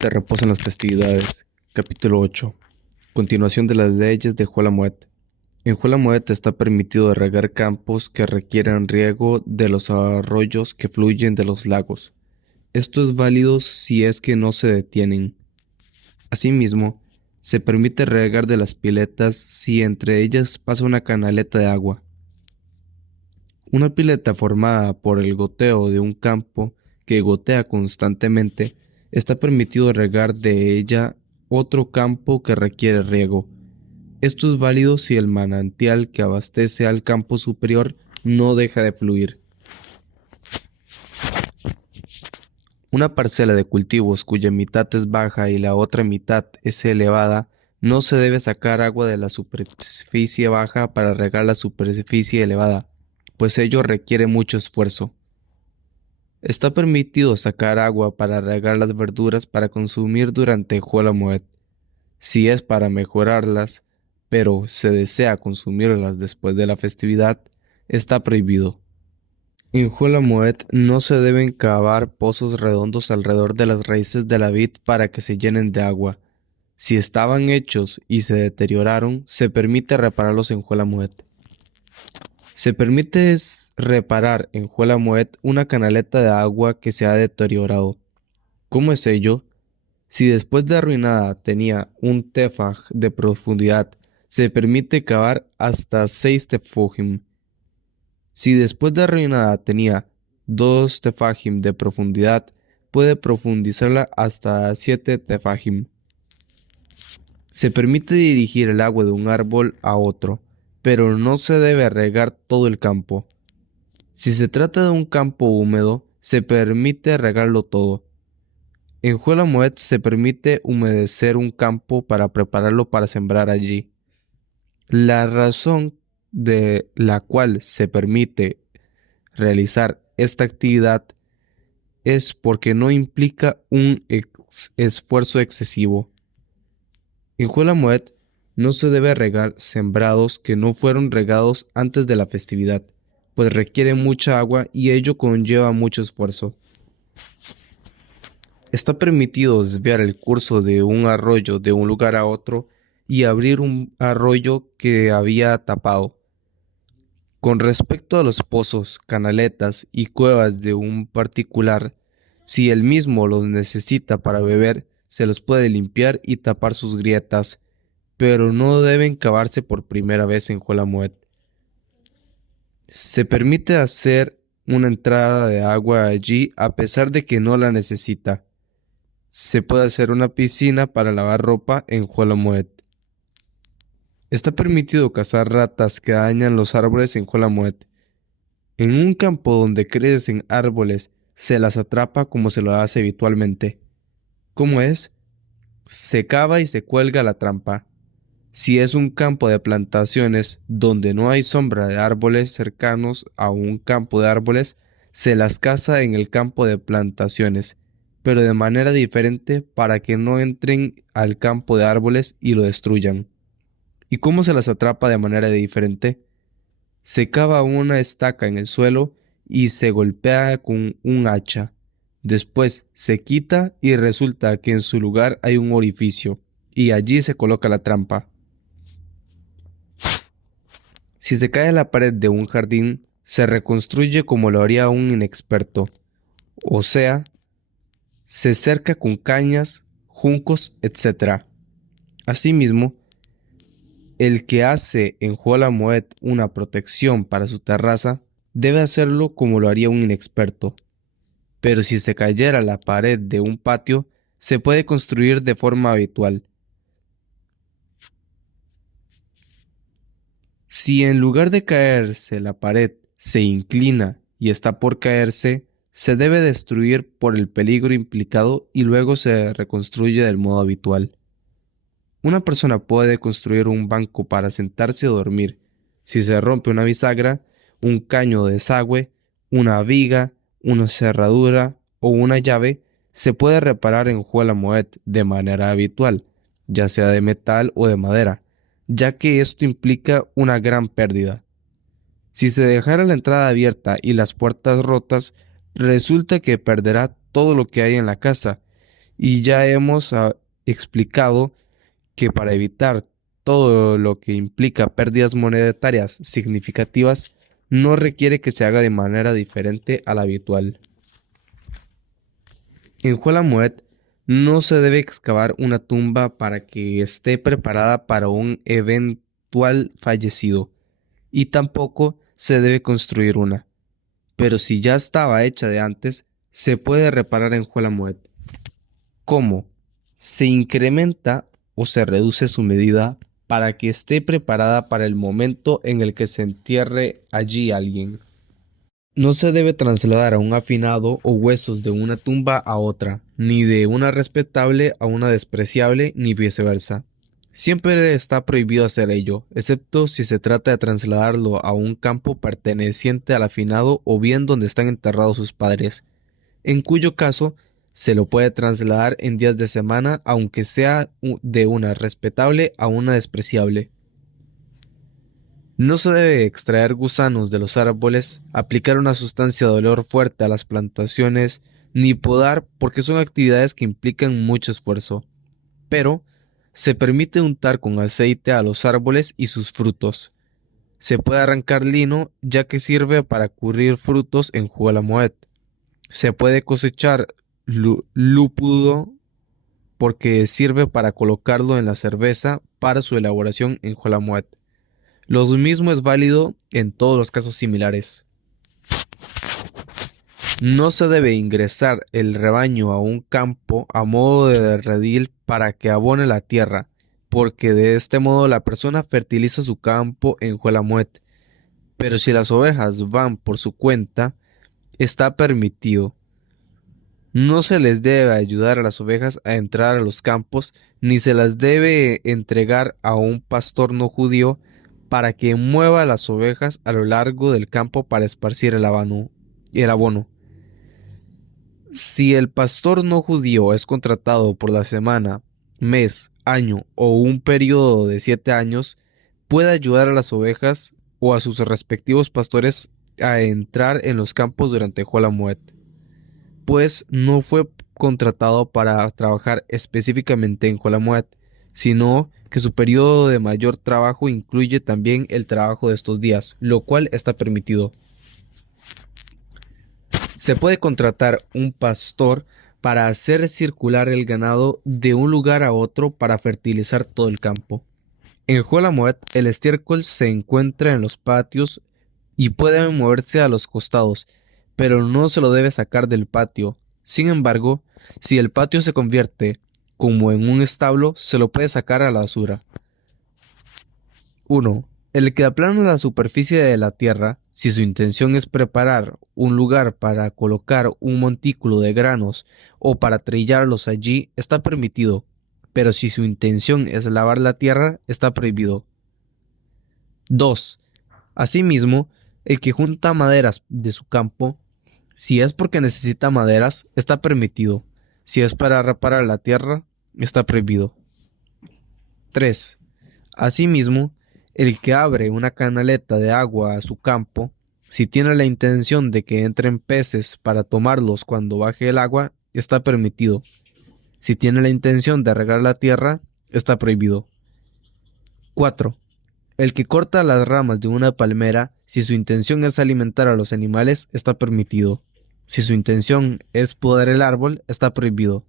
Te reposan las festividades. Capítulo 8. Continuación de las leyes de Jolamuet. En Jolamuet está permitido regar campos que requieren riego de los arroyos que fluyen de los lagos. Esto es válido si es que no se detienen. Asimismo, se permite regar de las piletas si entre ellas pasa una canaleta de agua. Una pileta formada por el goteo de un campo que gotea constantemente, está permitido regar de ella otro campo que requiere riego. Esto es válido si el manantial que abastece al campo superior no deja de fluir. Una parcela de cultivos cuya mitad es baja y la otra mitad es elevada, no se debe sacar agua de la superficie baja para regar la superficie elevada, pues ello requiere mucho esfuerzo. Está permitido sacar agua para regar las verduras para consumir durante Jolamuet, si es para mejorarlas, pero se desea consumirlas después de la festividad, está prohibido. En Jolamuet no se deben cavar pozos redondos alrededor de las raíces de la vid para que se llenen de agua. Si estaban hechos y se deterioraron, se permite repararlos en Jolamuet. Se permite reparar en Jolamuet una canaleta de agua que se ha deteriorado. ¿Cómo es ello? Si después de arruinada tenía un tefaj de profundidad, se permite cavar hasta 6 tefajim. Si después de arruinada tenía 2 tefajim de profundidad, puede profundizarla hasta 7 tefajim. Se permite dirigir el agua de un árbol a otro, pero no se debe regar todo el campo. Si se trata de un campo húmedo, se permite regarlo todo. En Jolamuet se permite humedecer un campo para prepararlo para sembrar allí. La razón de la cual se permite realizar esta actividad es porque no implica un esfuerzo excesivo. En Jolamuet no se debe regar sembrados que no fueron regados antes de la festividad, pues requiere mucha agua y ello conlleva mucho esfuerzo. Está permitido desviar el curso de un arroyo de un lugar a otro y abrir un arroyo que había tapado. Con respecto a los pozos, canaletas y cuevas de un particular, si él mismo los necesita para beber, se los puede limpiar y tapar sus grietas, pero no deben cavarse por primera vez en Jolamuet. Se permite hacer una entrada de agua allí a pesar de que no la necesita. Se puede hacer una piscina para lavar ropa en Jolamuet. Está permitido cazar ratas que dañan los árboles en Jolamuet. En un campo donde crecen árboles, se las atrapa como se lo hace habitualmente. ¿Cómo es? Se cava y se cuelga la trampa. Si es un campo de plantaciones donde no hay sombra de árboles cercanos a un campo de árboles, se las caza en el campo de plantaciones, pero de manera diferente para que no entren al campo de árboles y lo destruyan. ¿Y cómo se las atrapa de manera diferente? Se cava una estaca en el suelo y se golpea con un hacha. Después se quita y resulta que en su lugar hay un orificio, y allí se coloca la trampa. Si se cae la pared de un jardín, se reconstruye como lo haría un inexperto, o sea, se cerca con cañas, juncos, etc. Asimismo, el que hace en Jolamuet una protección para su terraza debe hacerlo como lo haría un inexperto. Pero si se cayera la pared de un patio, se puede construir de forma habitual. Si en lugar de caerse la pared se inclina y está por caerse, se debe destruir por el peligro implicado y luego se reconstruye del modo habitual. Una persona puede construir un banco para sentarse o dormir. Si se rompe una bisagra, un caño de desagüe, una viga, una cerradura o una llave, se puede reparar en Jolamuet de manera habitual, ya sea de metal o de madera, ya que esto implica una gran pérdida. Si se dejara la entrada abierta y las puertas rotas, resulta que perderá todo lo que hay en la casa, Y ya hemos explicado que para evitar todo lo que implica pérdidas monetarias significativas, no requiere que se haga de manera diferente a la habitual. En Hualamuet no se debe excavar una tumba para que esté preparada para un eventual fallecido, y tampoco se debe construir una. Pero si ya estaba hecha de antes, se puede reparar en Hualamuet. ¿Cómo? Se incrementa o se reduce su medida para que esté preparada para el momento en el que se entierre allí alguien. No se debe trasladar a un afinado o huesos de una tumba a otra, ni de una respetable a una despreciable, ni viceversa. Siempre está prohibido hacer ello, excepto si se trata de trasladarlo a un campo perteneciente al afinado o bien donde están enterrados sus padres, en cuyo caso se lo puede trasladar en días de semana, aunque sea de una respetable a una despreciable. No se debe extraer gusanos de los árboles, aplicar una sustancia de olor fuerte a las plantaciones, ni podar porque son actividades que implican mucho esfuerzo. Pero se permite untar con aceite a los árboles y sus frutos. Se puede arrancar lino ya que sirve para currir frutos en Hualamoet. Se puede cosechar lúpulo porque sirve para colocarlo en la cerveza para su elaboración en Hualamoet. Lo mismo es válido en todos los casos similares. No se debe ingresar el rebaño a un campo a modo de redil para que abone la tierra, porque de este modo la persona fertiliza su campo en Hualamuet. Pero si las ovejas van por su cuenta, está permitido. No se les debe ayudar a las ovejas a entrar a los campos, ni se las debe entregar a un pastor no judío para que mueva las ovejas a lo largo del campo para esparcir el abono. Si el pastor no judío es contratado por la semana, mes, año o un periodo de 7 años, puede ayudar a las ovejas o a sus respectivos pastores a entrar en los campos durante Hualamuet, pues no fue contratado para trabajar específicamente en Hualamuet, sino que su periodo de mayor trabajo incluye también el trabajo de estos días, lo cual está permitido. Se puede contratar un pastor para hacer circular el ganado de un lugar a otro para fertilizar todo el campo. En Hualamuet, el estiércol se encuentra en los patios y puede moverse a los costados, pero no se lo debe sacar del patio. Sin embargo, si el patio se convierte como en un establo, se lo puede sacar a la basura. 1. El que aplana la superficie de la tierra, si su intención es preparar un lugar para colocar un montículo de granos o para trillarlos allí, está permitido, pero si su intención es lavar la tierra, está prohibido. 2. Asimismo, el que junta maderas de su campo, si es porque necesita maderas, está permitido. Si es para reparar la tierra, está prohibido. 3. Asimismo, el que abre una canaleta de agua a su campo, si tiene la intención de que entren peces para tomarlos cuando baje el agua, está permitido. Si tiene la intención de regar la tierra, está prohibido. 4. El que corta las ramas de una palmera, si su intención es alimentar a los animales, está permitido. Si su intención es podar el árbol, está prohibido.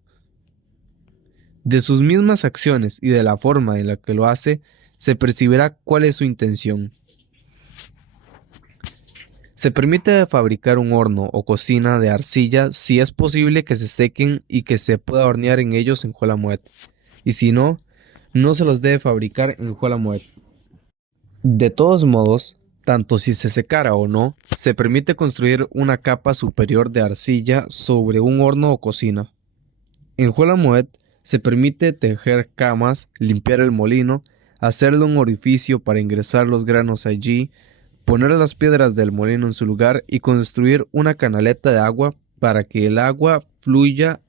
De sus mismas acciones y de la forma en la que lo hace, se percibirá cuál es su intención. Se permite fabricar un horno o cocina de arcilla si es posible que se sequen y que se pueda hornear en ellos en Hualamuet, y si no, no se los debe fabricar en Hualamuet. De todos modos, tanto si se secara o no, se permite construir una capa superior de arcilla sobre un horno o cocina. En Hualamuet se permite tejer camas, limpiar el molino, hacerle un orificio para ingresar los granos allí, poner las piedras del molino en su lugar y construir una canaleta de agua para que el agua fluya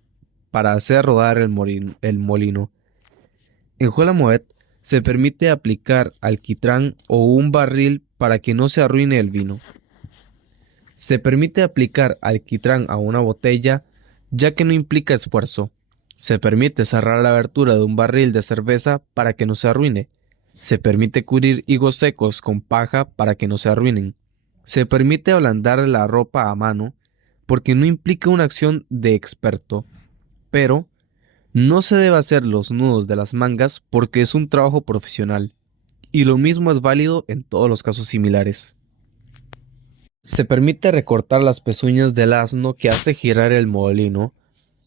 para hacer rodar el molino. En Hualamuet se permite aplicar alquitrán o un barril para que no se arruine el vino. Se permite aplicar alquitrán a una botella ya que no implica esfuerzo. Se permite cerrar la abertura de un barril de cerveza para que no se arruine. Se permite cubrir higos secos con paja para que no se arruinen. Se permite ablandar la ropa a mano porque no implica una acción de experto, pero no se debe hacer los nudos de las mangas porque es un trabajo profesional. Y lo mismo es válido en todos los casos similares. Se permite recortar las pezuñas del asno que hace girar el molino,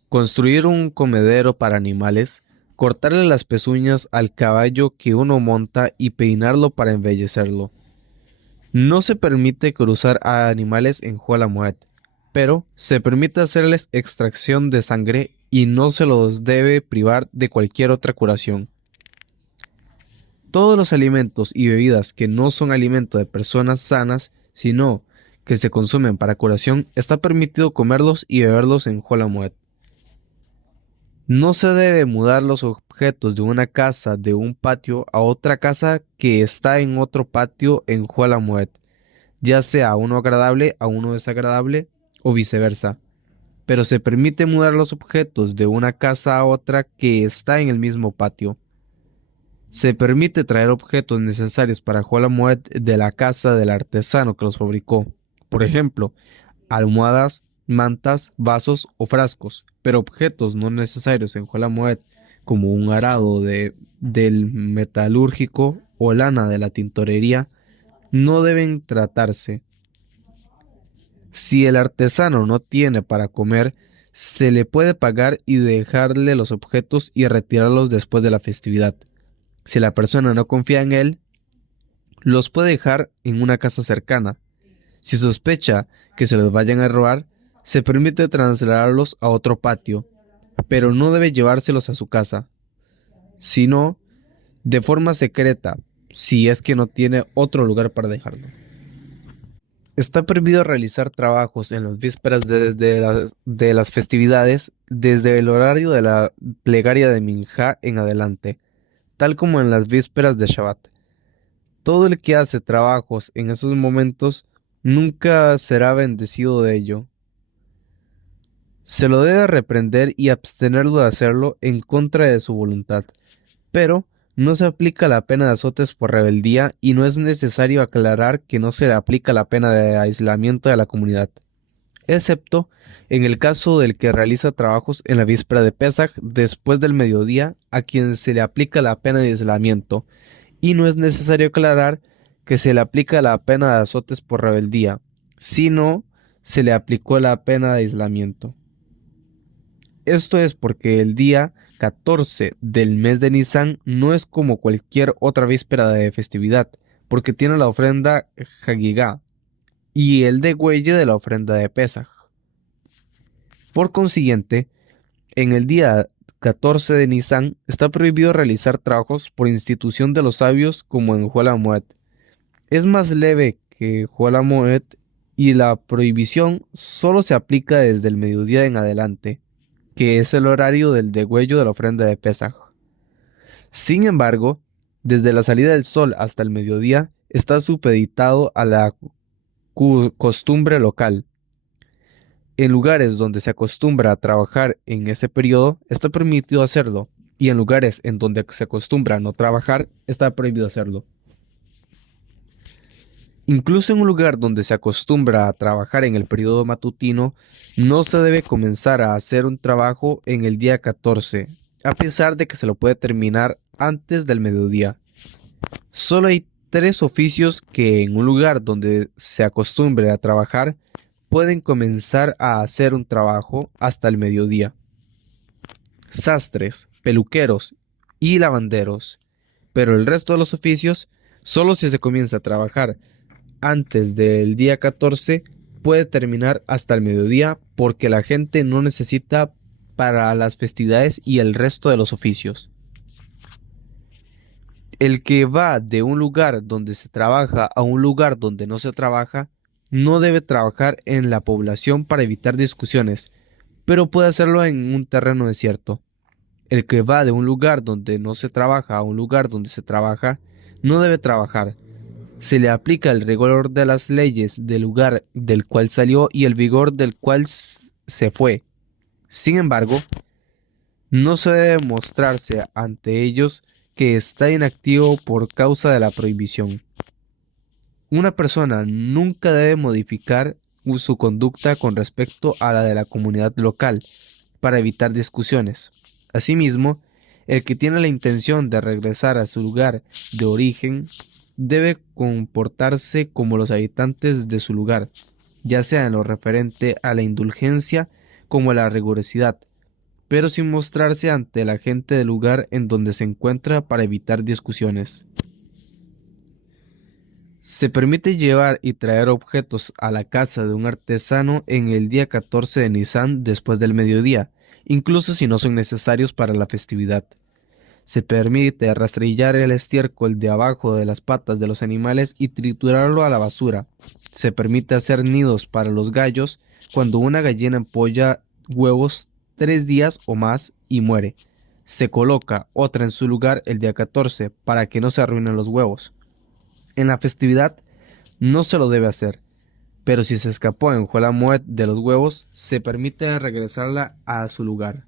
construir un comedero para animales, cortarle las pezuñas al caballo que uno monta y peinarlo para embellecerlo. No se permite cruzar a animales en Jolamuet, pero se permite hacerles extracción de sangre y no se los debe privar de cualquier otra curación. Todos los alimentos y bebidas que no son alimento de personas sanas, sino que se consumen para curación, está permitido comerlos y beberlos en Jolamuet. No se debe mudar los objetos de una casa de un patio a otra casa que está en otro patio en Jolamuet, ya sea a uno agradable a uno desagradable o viceversa. Pero se permite mudar los objetos de una casa a otra que está en el mismo patio. Se permite traer objetos necesarios para Jolamuet de la casa del artesano que los fabricó. Por ejemplo, almohadas, mantas, vasos o frascos, pero objetos no necesarios en Jolamuet, como un arado del metalúrgico o lana de la tintorería, no deben tratarse. Si el artesano no tiene para comer, se le puede pagar y dejarle los objetos y retirarlos después de la festividad. Si la persona no confía en él, los puede dejar en una casa cercana. Si sospecha que se los vayan a robar, se permite trasladarlos a otro patio, pero no debe llevárselos a su casa, sino de forma secreta, si es que no tiene otro lugar para dejarlo. Está prohibido realizar trabajos en las vísperas de las festividades desde el horario de la plegaria de Minjá en adelante, tal como en las vísperas de Shabbat. Todo el que hace trabajos en esos momentos nunca será bendecido de ello. Se lo debe reprender y abstenerlo de hacerlo en contra de su voluntad, pero no se aplica la pena de azotes por rebeldía y no es necesario aclarar que no se le aplica la pena de aislamiento de la comunidad, excepto en el caso del que realiza trabajos en la víspera de Pesaj después del mediodía, a quien se le aplica la pena de aislamiento, y no es necesario aclarar que se le aplica la pena de azotes por rebeldía, sino se le aplicó la pena de aislamiento. Esto es porque el día 14 del mes de Nisan no es como cualquier otra víspera de festividad, porque tiene la ofrenda Hagigá y el degüelle de la ofrenda de Pesaj. Por consiguiente, en el día 14 de Nisan está prohibido realizar trabajos por institución de los sabios como en Jolamuet. Es más leve que Jolamuet y la prohibición solo se aplica desde el mediodía en adelante, que es el horario del degüello de la ofrenda de Pesaj. Sin embargo, desde la salida del sol hasta el mediodía está supeditado a la costumbre local. En lugares donde se acostumbra a trabajar en ese periodo, está permitido hacerlo, y en lugares en donde se acostumbra a no trabajar, está prohibido hacerlo. Incluso en un lugar donde se acostumbra a trabajar en el periodo matutino, no se debe comenzar a hacer un trabajo en el día 14, a pesar de que se lo puede terminar antes del mediodía. Solo hay 3 oficios que en un lugar donde se acostumbre a trabajar pueden comenzar a hacer un trabajo hasta el mediodía: sastres, peluqueros y lavanderos. Pero el resto de los oficios, solo si se comienza a trabajar antes del día 14, puede terminar hasta el mediodía, porque la gente no necesita para las festividades y el resto de los oficios. El que va de un lugar donde se trabaja a un lugar donde no se trabaja, no debe trabajar en la población para evitar discusiones, pero puede hacerlo en un terreno desierto. El que va de un lugar donde no se trabaja a un lugar donde se trabaja, no debe trabajar. Se le aplica el rigor de las leyes del lugar del cual salió y el vigor del cual se fue. Sin embargo, No se debe mostrarse ante ellos que está inactivo por causa de la prohibición. Una persona nunca debe modificar su conducta con respecto a la de la comunidad local para evitar discusiones. Asimismo, el que tiene la intención de regresar a su lugar de origen debe comportarse como los habitantes de su lugar, ya sea en lo referente a la indulgencia como a la rigurosidad, pero sin mostrarse ante la gente del lugar en donde se encuentra para evitar discusiones. Se permite llevar y traer objetos a la casa de un artesano en el día 14 de Nisan después del mediodía, incluso si no son necesarios para la festividad. Se permite rastrillar el estiércol de abajo de las patas de los animales y triturarlo a la basura. Se permite hacer nidos para los gallos cuando una gallina empolla huevos 3 días o más y muere. Se coloca otra en su lugar el día 14 para que no se arruinen los huevos. En la festividad no se lo debe hacer, pero si se escapó en Jola Moed de los huevos, se permite regresarla a su lugar.